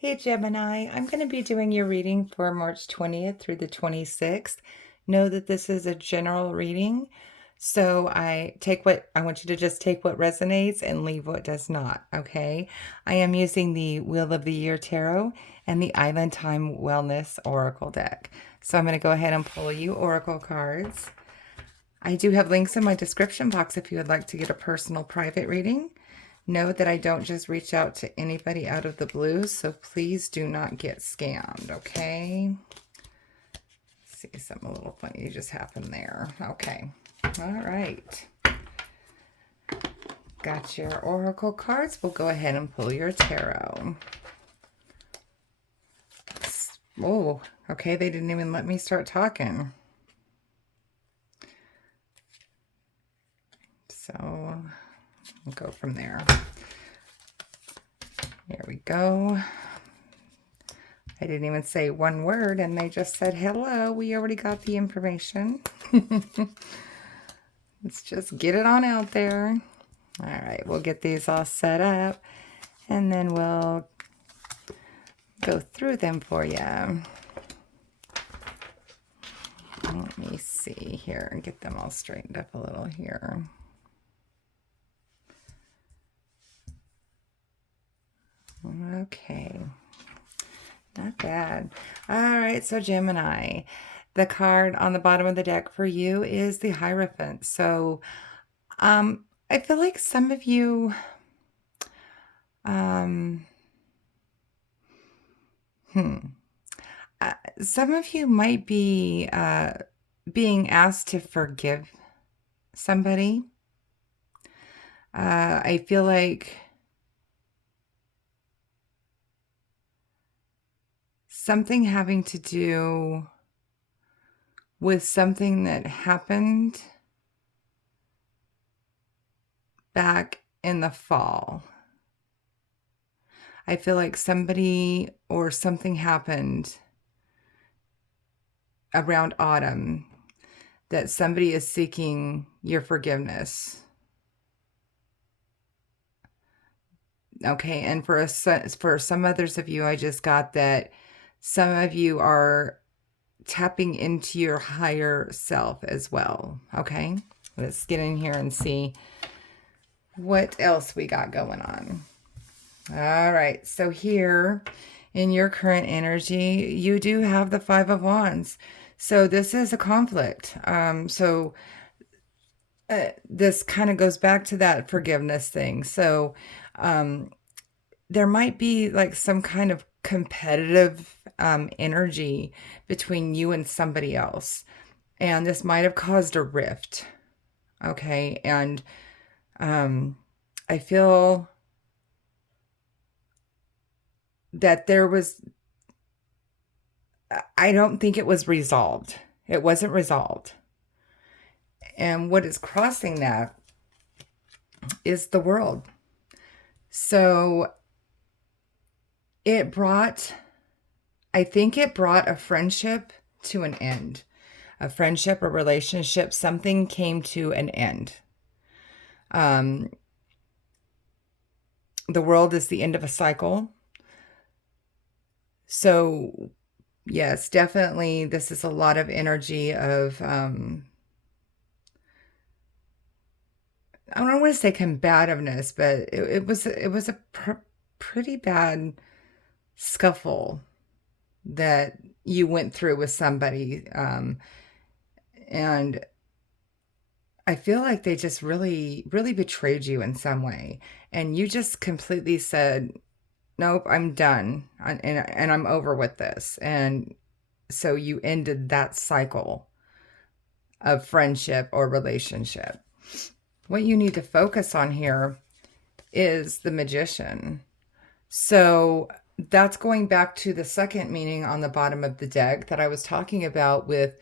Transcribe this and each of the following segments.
Hey Gemini, I'm going to be doing your reading for March 20th through the 26th. Know that this is a general reading, so I want you to just take what resonates and leave what does not, okay? I am using the Wheel of the Year Tarot and the Island Time Wellness Oracle deck. So I'm going to go ahead and pull you Oracle cards. I do have links in my description box if you would like to get a personal private reading. Know that I don't just reach out to anybody out of the blue, so please do not get scammed, okay? Let's see, something a little funny just happened there. Okay, all right. Got your oracle cards. We'll go ahead and pull your tarot. Oh, okay, they didn't even let me start talking. So we'll go from there. Here we go. I didn't even say one word, and they just said, hello, we already got the information. Let's just get it on out there. All right, we'll get these all set up, and then we'll go through them for you. Let me see here and get them all straightened up a little here. Okay. Not bad. All right, so Gemini, the card on the bottom of the deck for you is the Hierophant. So I feel like some of you, some of you might be being asked to forgive somebody. I feel like something having to do with something that happened back in the fall. I feel like somebody or something happened around autumn that somebody is seeking your forgiveness. Okay, and for some others of you, I just got that some of you are tapping into your higher self as well. Okay, let's get in here and see what else we got going on. All right, so here in your current energy, you do have the Five of Wands. So this is a conflict. This kind of goes back to that forgiveness thing. So there might be like some kind of competitive energy between you and somebody else. And this might have caused a rift. Okay. And I feel that I don't think it was resolved. It wasn't resolved. And what is crossing that is the World. So I think it brought a friendship to an end. A friendship, a relationship, something came to an end. The World is the end of a cycle. So yes, definitely this is a lot of energy of, I don't want to say combativeness, but it was a pretty bad scuffle that you went through with somebody. And I feel like they just really, really betrayed you in some way. And you just completely said, nope, I'm done. And I'm over with this. And so you ended that cycle of friendship or relationship. What you need to focus on here is the Magician. So that's going back to the second meaning on the bottom of the deck that I was talking about with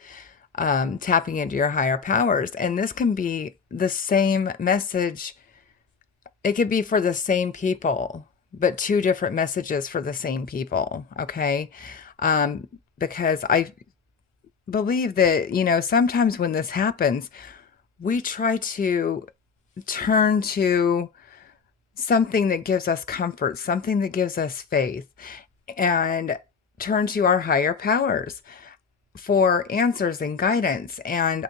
tapping into your higher powers. And this can be the same message. It could be for the same people, but two different messages for the same people. Okay. Because I believe that, sometimes when this happens, we try to turn to something that gives us comfort, something that gives us faith. and turn to our higher powers for answers and guidance. And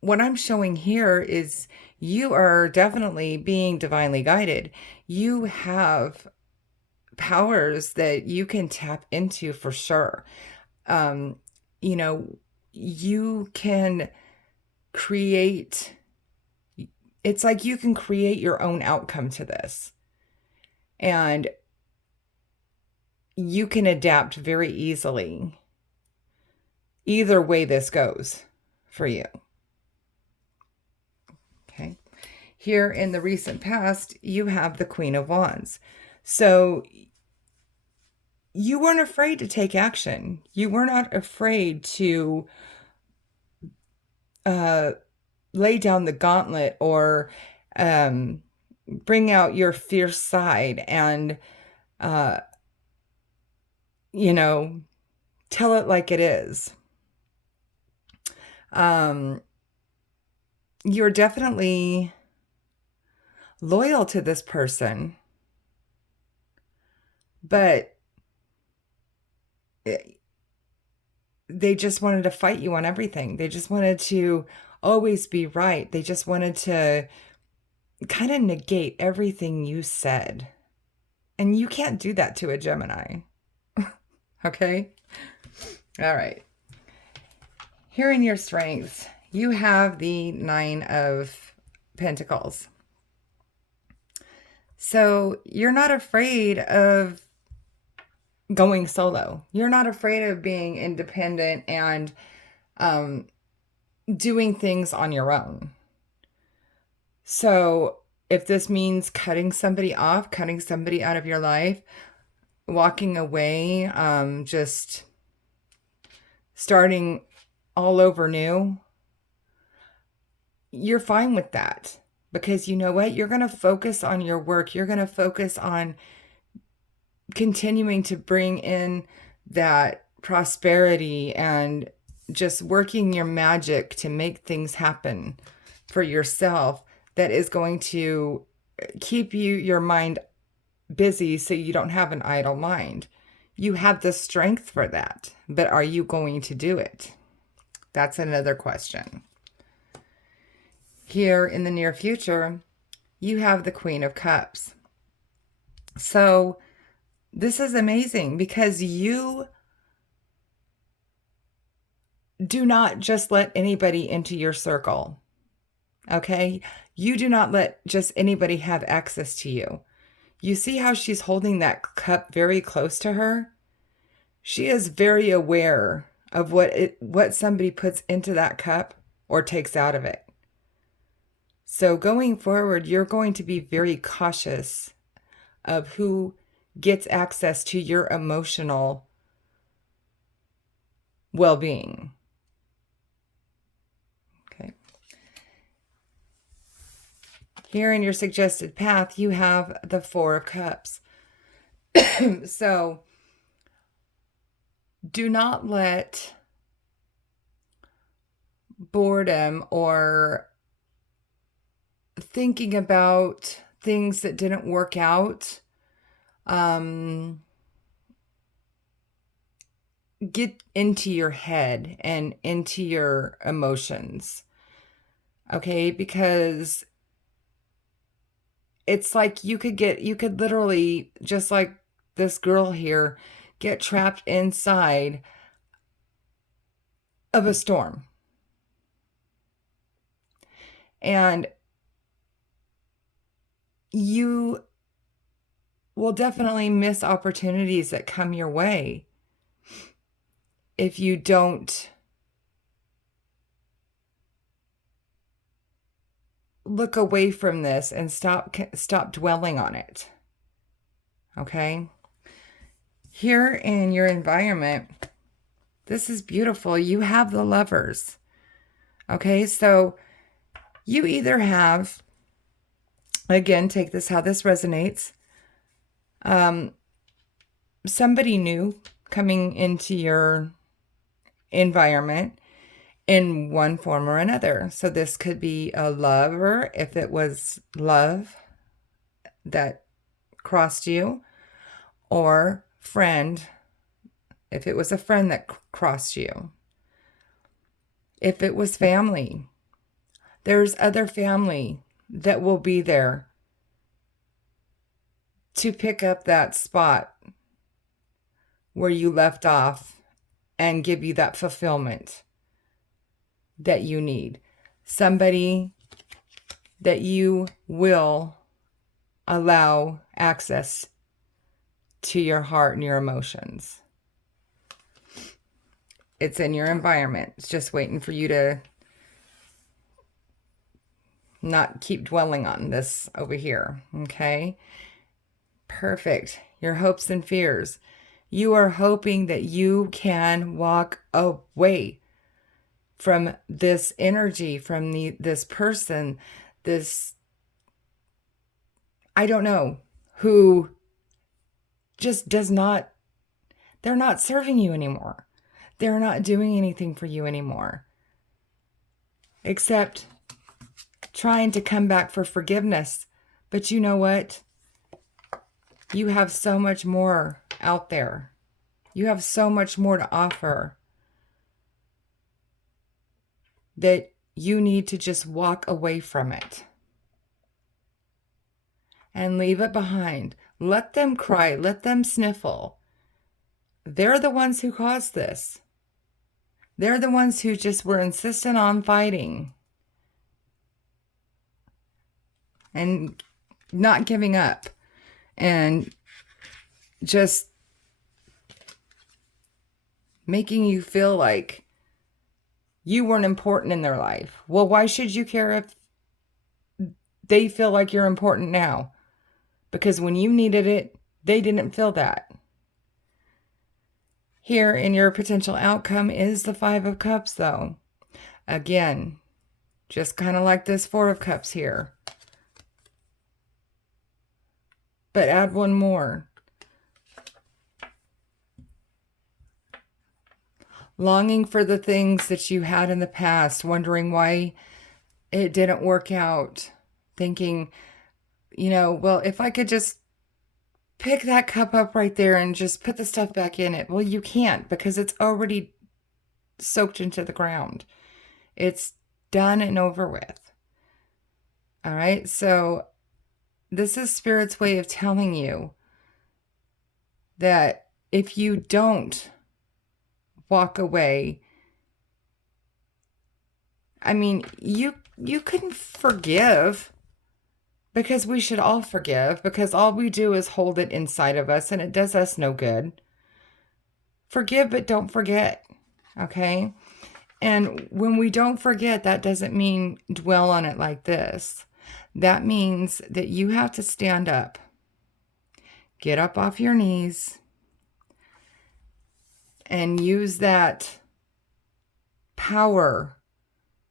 what I'm showing here is you are definitely being divinely guided. You have powers that you can tap into for sure. Um, you know, you can create, it's like you can create your own outcome to this. And you can adapt very easily either way this goes for you. Okay. Here in the recent past, you have the Queen of Wands. So you weren't afraid to take action. You were not afraid to lay down the gauntlet or bring out your fierce side and, uh, you know, tell it like it is. You're definitely loyal to this person, but they just wanted to fight you on everything. They just wanted to always be right. They just wanted to kind of negate everything you said. And you can't do that to a Gemini. Okay? All right. Here in your strengths, you have the Nine of Pentacles. So you're not afraid of going solo. You're not afraid of being independent and doing things on your own. So if this means cutting somebody off, cutting somebody out of your life, walking away, just starting all over new, you're fine with that. Because you know what? You're going to focus on your work. You're going to focus on continuing to bring in that prosperity and just working your magic to make things happen for yourself that is going to keep your mind busy so you don't have an idle mind. You have the strength for that, but are you going to do it? That's another question. Here in the near future, you have the Queen of Cups. So this is amazing because you do not just let anybody into your circle. Okay? You do not let just anybody have access to you. You see how she's holding that cup very close to her? She is very aware of what somebody puts into that cup or takes out of it. So going forward, you're going to be very cautious of who gets access to your emotional well-being. Okay. Here in your suggested path, you have the Four of Cups. So do not let boredom or thinking about things that didn't work out get into your head and into your emotions. Okay, because it's like you could literally, just like this girl here, get trapped inside of a storm. And you will definitely miss opportunities that come your way if you don't look away from this and stop dwelling on it. Okay? Here in your environment, this is beautiful. You have the Lovers. Okay? So you either have, again, take this how this resonates, somebody new coming into your environment in one form or another. So this could be a lover, if it was love that crossed you, or friend, if it was a friend that crossed you, if it was family, there's other family that will be there to pick up that spot where you left off and give you that fulfillment that you need. Somebody that you will allow access to your heart and your emotions. It's in your environment. It's just waiting for you to not keep dwelling on this over here. Okay? Perfect. Your hopes and fears. You are hoping that you can walk away from this energy, from this person, this, I don't know, who just does not, they're not serving you anymore. They're not doing anything for you anymore. Except trying to come back for forgiveness. But you know what? You have so much more out there. You have so much more to offer that you need to just walk away from it and leave it behind. Let them cry. Let them sniffle. They're the ones who caused this. They're the ones who just were insistent on fighting and not giving up and just making you feel like you weren't important in their life. Well, why should you care if they feel like you're important now? Because when you needed it, they didn't feel that. Here in your potential outcome is the Five of Cups, though. Again, just kind of like this Four of Cups here. But add one more. Longing for the things that you had in the past, wondering why it didn't work out. Thinking, well, if I could just pick that cup up right there and just put the stuff back in it. Well, you can't because it's already soaked into the ground. It's done and over with. All right, so this is Spirit's way of telling you that if you don't walk away, I mean, you can forgive, because we should all forgive, because all we do is hold it inside of us and it does us no good. Forgive, but don't forget, okay? And when we don't forget, that doesn't mean dwell on it like this. That means that you have to stand up, get up off your knees, and use that power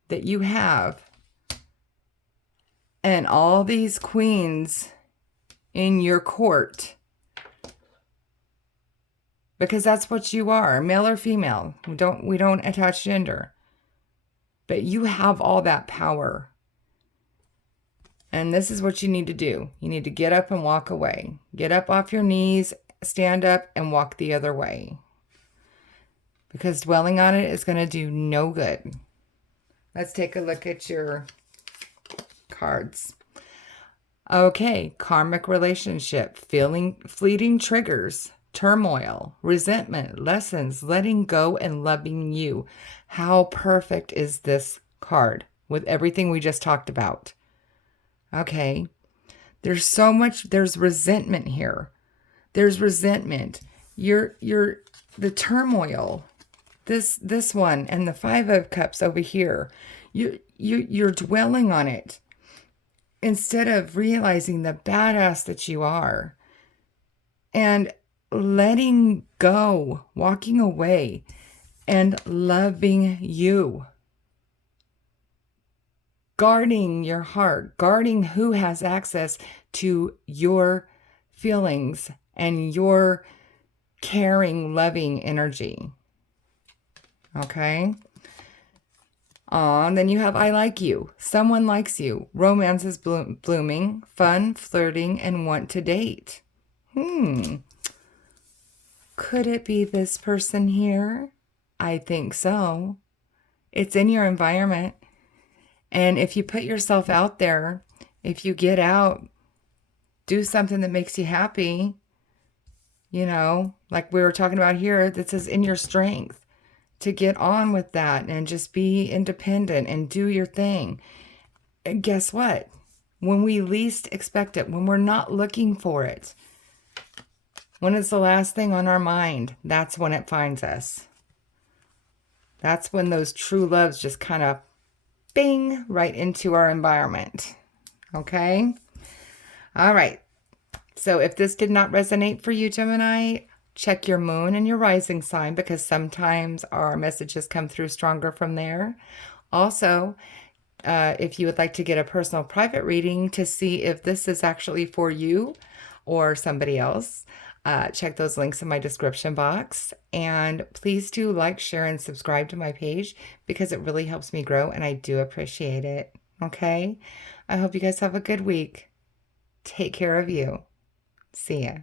that you have and all these queens in your court, because that's what you are, male or female. We don't attach gender, but you have all that power. And this is what you need to do. You need to get up and walk away. Get up off your knees, stand up, and walk the other way. Because dwelling on it is going to do no good. Let's take a look at your cards. Okay, karmic relationship, fleeting triggers, turmoil, resentment, lessons, letting go, and loving you. How perfect is this card with everything we just talked about? Okay, there's so much, there's resentment here. There's resentment. The turmoil, this one, and the Five of Cups over here. You're dwelling on it instead of realizing the badass that you are and letting go, walking away, and loving you. Guarding your heart, guarding who has access to your feelings and your caring, loving energy. Okay? Then you have I like you. Someone likes you. Romance is blooming. Fun, flirting, and want to date. Could it be this person here? I think so. It's in your environment. And if you put yourself out there, if you get out, do something that makes you happy, like we were talking about here, this is in your strength to get on with that and just be independent and do your thing. And guess what? When we least expect it, when we're not looking for it, when it's the last thing on our mind, that's when it finds us. That's when those true loves just kind of bing right into our environment. Okay? All right. So if this did not resonate for you, Gemini, check your moon and your rising sign, because sometimes our messages come through stronger from there. Also, if you would like to get a personal private reading to see if this is actually for you or somebody else, check those links in my description box. And please do like, share, and subscribe to my page, because it really helps me grow and I do appreciate it. Okay? I hope you guys have a good week. Take care of you. See ya.